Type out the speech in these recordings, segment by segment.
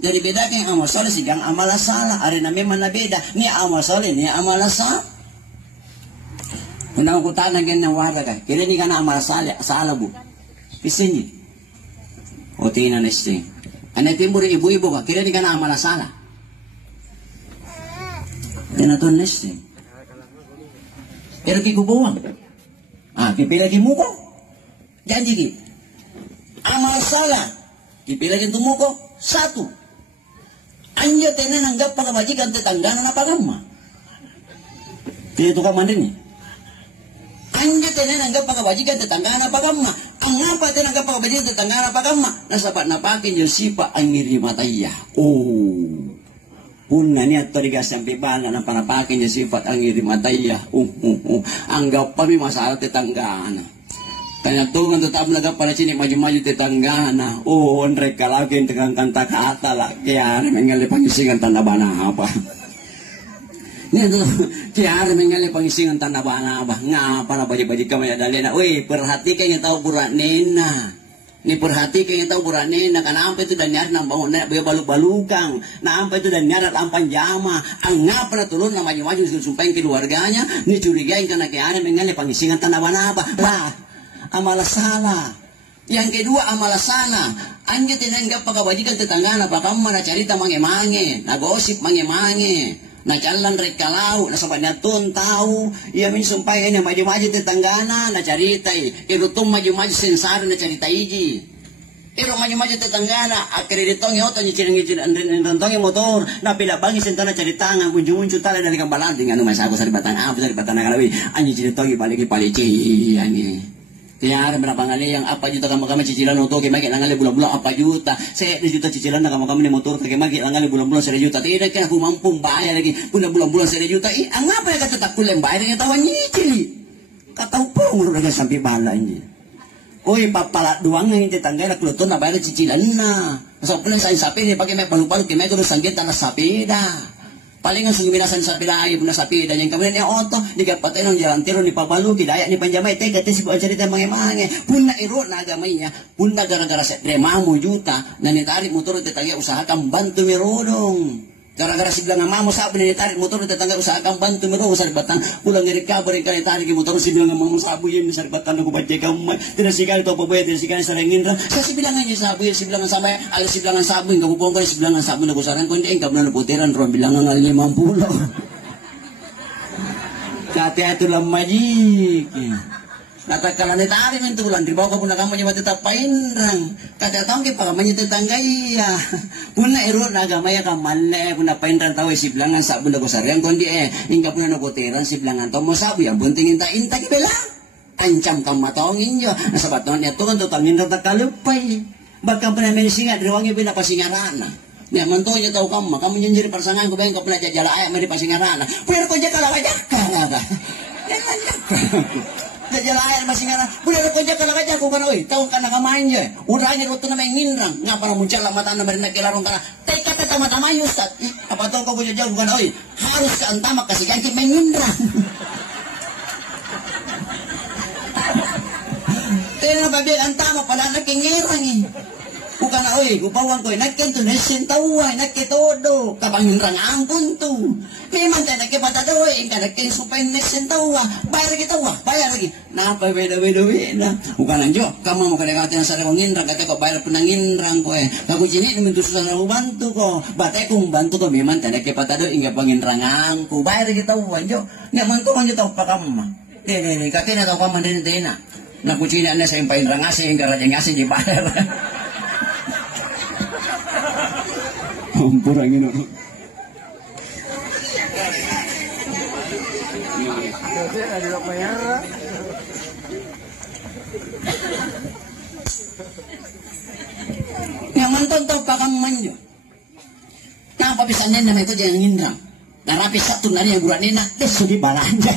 Dari beda kang amal soleh sigang amal salah. Ari na memang na beda. Ni amal soleh ni amal salah. Unang kutana ganyan wala ka. Kira ni ka na amal salah bu. Pisin niyo. O tingnan na isting. Anay timburi ibu-ibu ka. Kira ni ka na amal salah. Tinaton na isting. Pero kikubuwang. Kipila kimuko. Janji ki. Amal salah. Kipila tumuko. 1. Anja tenan anggap pakabajikan tetangga na pagama. Tidak tukang mandini. Anja tenan anggap pakabajikan tetangga na pagama. Ang apa tenan anggap pakabajikan tetangga na pagama. Nasapat napakin yung sipa ang ngirimataya. Puna niya toriga sampai bala na panapakin yung sifat ang ngirimataya. Anggap pa may masalah tetangga na. Kanya tulungan tetap nagap pada sini maju-maju tetanggana. Andre kalagin tegang kanta kata lah. Kaya mengali pangisingan tanda bana apa. Ini tuh kaya mengali pangisingan tanda bana apa. Ngapa na baji-baji kami ada lena. Wih perhatikan yang tahu burak nena. Ini perhatikan yang tahu burak nena. Karena apa itu dan nyari nambang nek baluk-balukang. Nah apa itu dan nyari ampan jama. Ngapa na turun na maju-maju sumpahin keluarganya. Ini curigain karena kaya mengali pangisingan tanda bana apa. Lah. Amal salah. Yang kedua amal salah. Anja tinanggap pakabajikan tetanggana pakam na carita mange-mange, nagosip mange-mange, na jalan rek kalau, na sabat natun tahu, ia min sumpay na maju-maju tetanggana na carita irutum maju-maju sensar na carita iji. Iro maju-maju tetanggana akreditong yoto ni cireng-cireng motor na pila bangi sentana caritanga kunjung-kunjung tala dari kambalanting anu masago sa batang apa sa batang kalawi anji ciritong balik palici ani. Kaya berapa kali yang apa juta kamu cicilan motor kemaki langali bulan-bulan apa juta saya juta cicilan kamu ni motor kemaki langali bulan-bulan 1 juta tidak kan aku mampu bayar lagi bulan-bulan 1 juta apa ya kata tak kulem bayar yang tahu nyicili kata upung udah sampai bala ini papala doang yang tetangga nak keluton na bayar cicilan na so pulang saya sapi ni pakai mek palu-palu kemaki terus sanggit tanah sapi dah palingan sungguh minasan sapi lain puna sapi dan yang kemudian yang oto digapatin ng jalan tiro ni pabalu kidaya ni panjamay tega tesi buat cerita mange-mange puna iro na agamanya puna gara-gara sa dremamu juta na nitarik motor tetangga usahakan bantu mirodong gara-gara si bilang mamo sabi na nitarik motor tetangga usahakan bantu mirodong sa ribatan pulang nirikabar yung kanitarik yung motor si bilang mamo sabi yun sa ribatan na kubatya ka tidak sikali to pabuhay tidak sikali sa rengin sa si bilangan niya sabi si bilangan sabi alas si bilangan sabi yung kapupong ka si bilangan sabi na kusaran ko hindi yung kabla na putiran ron bilangan nga 50 kati ito lang majik Katakanlah ni tari mentulan di bawah pun agama nyawa tetap painrang. Kada tahu ke pagamanya tetangga iya. Puna irut agama ya kamalle puna painrang tahu si bilangan sak bunda besar yang kondi hingga puna nokoteran si bilangan tomo sabu yang penting inta ki bela. Ancam kam matongin yo. Sabaton ya tuh kan total minta takalupai. Bahkan pernah menisingat rewangi pina pasingarana. Nya mantonya tahu kamu nyenjiri persangan ko ben ko pernah jajala ayak meri pasingarana. Puyer ko jakala wajaka. Jangan Jajalayan masih ngana, budak ko jakala kaja ko kana oi, tahu kana kamanya. Uranya ruto na menginrang, ngapa na muncul mata na merina kelarong kana. Teka kata mata mayu Ustaz. Apa tahu ko jajal kana oi, harus ka antama kasih ganti menginrang. Tena babi antama pala na kingirang bukan oi, kupawang ko nakento nesen tawai naketodo kabanginrang ampun tu. Memang tak nak patado oi, kada ken supaya nesen tawa. Bayar kita wah, bayar lagi. Napa beda-beda. Bukan anjo, kamu mau kada kata sare nginrang kata ko bayar penanginrang ko Kagu jini mintu susah aku bantu ko. Batai ko bantu ko memang tak nak patado inga panginrang angku. Bayar kita wah anjo. Nya mantu anjo tau pakam. Dene katena tau kaman dena. Na kucina na sa painrang asing kada jeng di bayar. Purangin ako. Yang mantan tau pakang manjo. Kenapa bisa nena itu dia ngindrang. Narapi satu nari yang bulan nena, desu di balanja.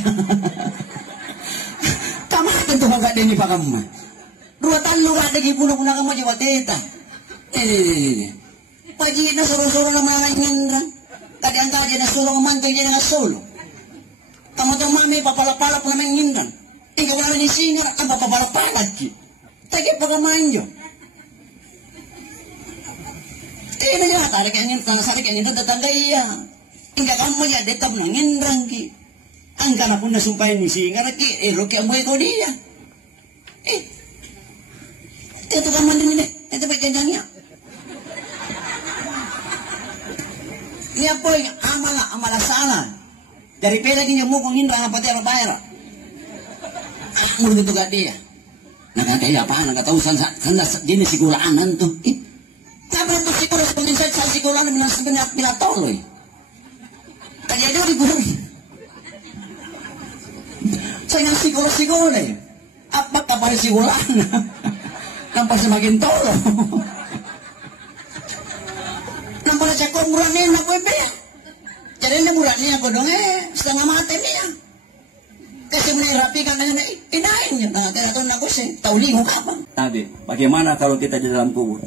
Kamakan tuh agak dengi pakang man. 2 tahun lu ada di pulau-pulau kamu jawa teta. Ini. Paji na suruh-suruh na mga ngindrang. Tadi ang kaji na suruh mantoy dyan nga solo. Kamatang mami papalapalap na mga ngindrang. Ikaw wala ni singar ang papapalapalap ki. Tagi pagamanjo. Tidak ya, tarik angin, sarik angin tetangga iya. Hingga kamu ya detam nangin rangki. Angkana pun nasumpay ni singa raki, roki ang buhay ko dia. Ito ka man din ito ba kanyang niya? Niya po yung amala sana. Dari pela niya mo kung hindi ang pati ang bayar. Mulu gitu gak dia. Nakakaya pa, nakatausan sa jenis siguraanan to. Sabi ito siguro sa pag-insight sa siguraanan bilang pinatoloy. Kaya doon riguri. Saya siguro eh. Apa kapal siguraanan? Nampak semakin tolo. Nampak na siya ko murah niya na po ya. Jadi na murah niya ko dong setengah mati niya. Kasi mulai rapi kan na inain niya. Tinatawag na ko siya. Taulingo ka pa. Sabi, bagaimana kalau kita di dalam kubur?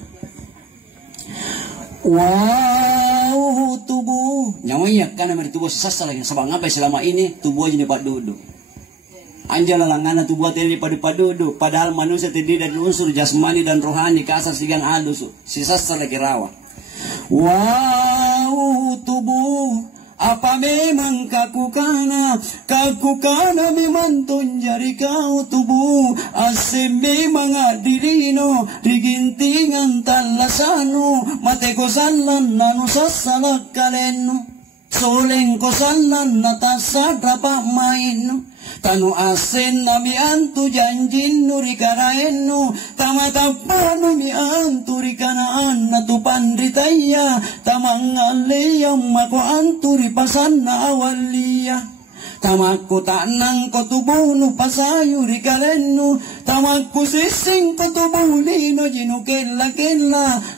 Wow, tubuh. Nyawanya kan naman tubuh sasar lagi. Sabang apa selama ini tubuh aja dapat duduk. Anjala langana tubuh tadi pada duduk. Padahal manusia terdiri dari unsur jasmani dan rohani kasar sigang halus. Si sasar lagi rawa. Wow, tubuh. Apa memang kaku kana memang tunjari kau tubuh. Asim memang adirino digintingan talasano. Mate ko salan nanu sasalak kaleno. Soleng ko salan natasa drapa maino. Tanu asen nami antu janjin nuri karaeno. Tamatapano mi anturi kanaan na tupandritaya. Tamangaleyam mako anturi pasan na awaliya. Tamakku tanang ko tubuno pasayuri kaleno. Tamakku sising ko tubuli no jinukela.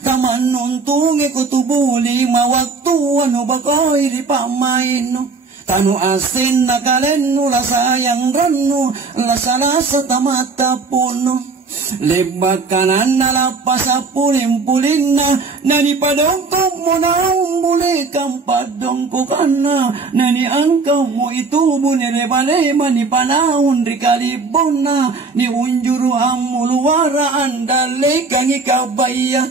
Tamanuntungi ko tubuli mawaktu ano bakoy di pamaino. Tanu asin na kalenu la sayang ranu la salasa tamata puno. Lebak kanan na lapasa pulin na nani padong ko mo na umbuli kang padong ko kana nani angkaw mo itubo ni rebalema ni panahon ri kalibon na ni unjuru amuluwara andale kang ikabaya.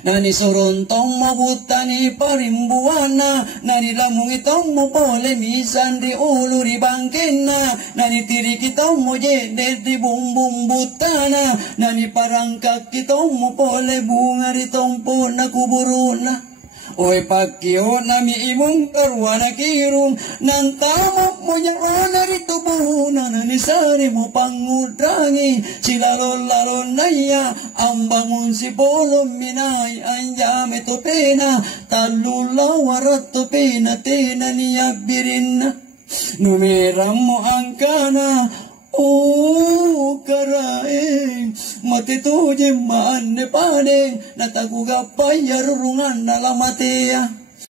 Nani suruntong mo butani parimbuana. Nani lamong itong mo polemisan di ulo di bangkina. Nani tirik itong mo jede di bumbung butana. Nani parangkak itong mo pole bunga ritong po na kuburuna. Oy pagkiyo nami imong karwana kirong nang tamo mo niyang ona rito buhunan ni sari mo pangudrangi sila lolaron na iya ang bangun si polong minay anjame to pena talulawarat to pena tena niya birin na numeram mo ang kana. Oh, karaeng matituje maane paneng natagugapay yarurungan na lamatea.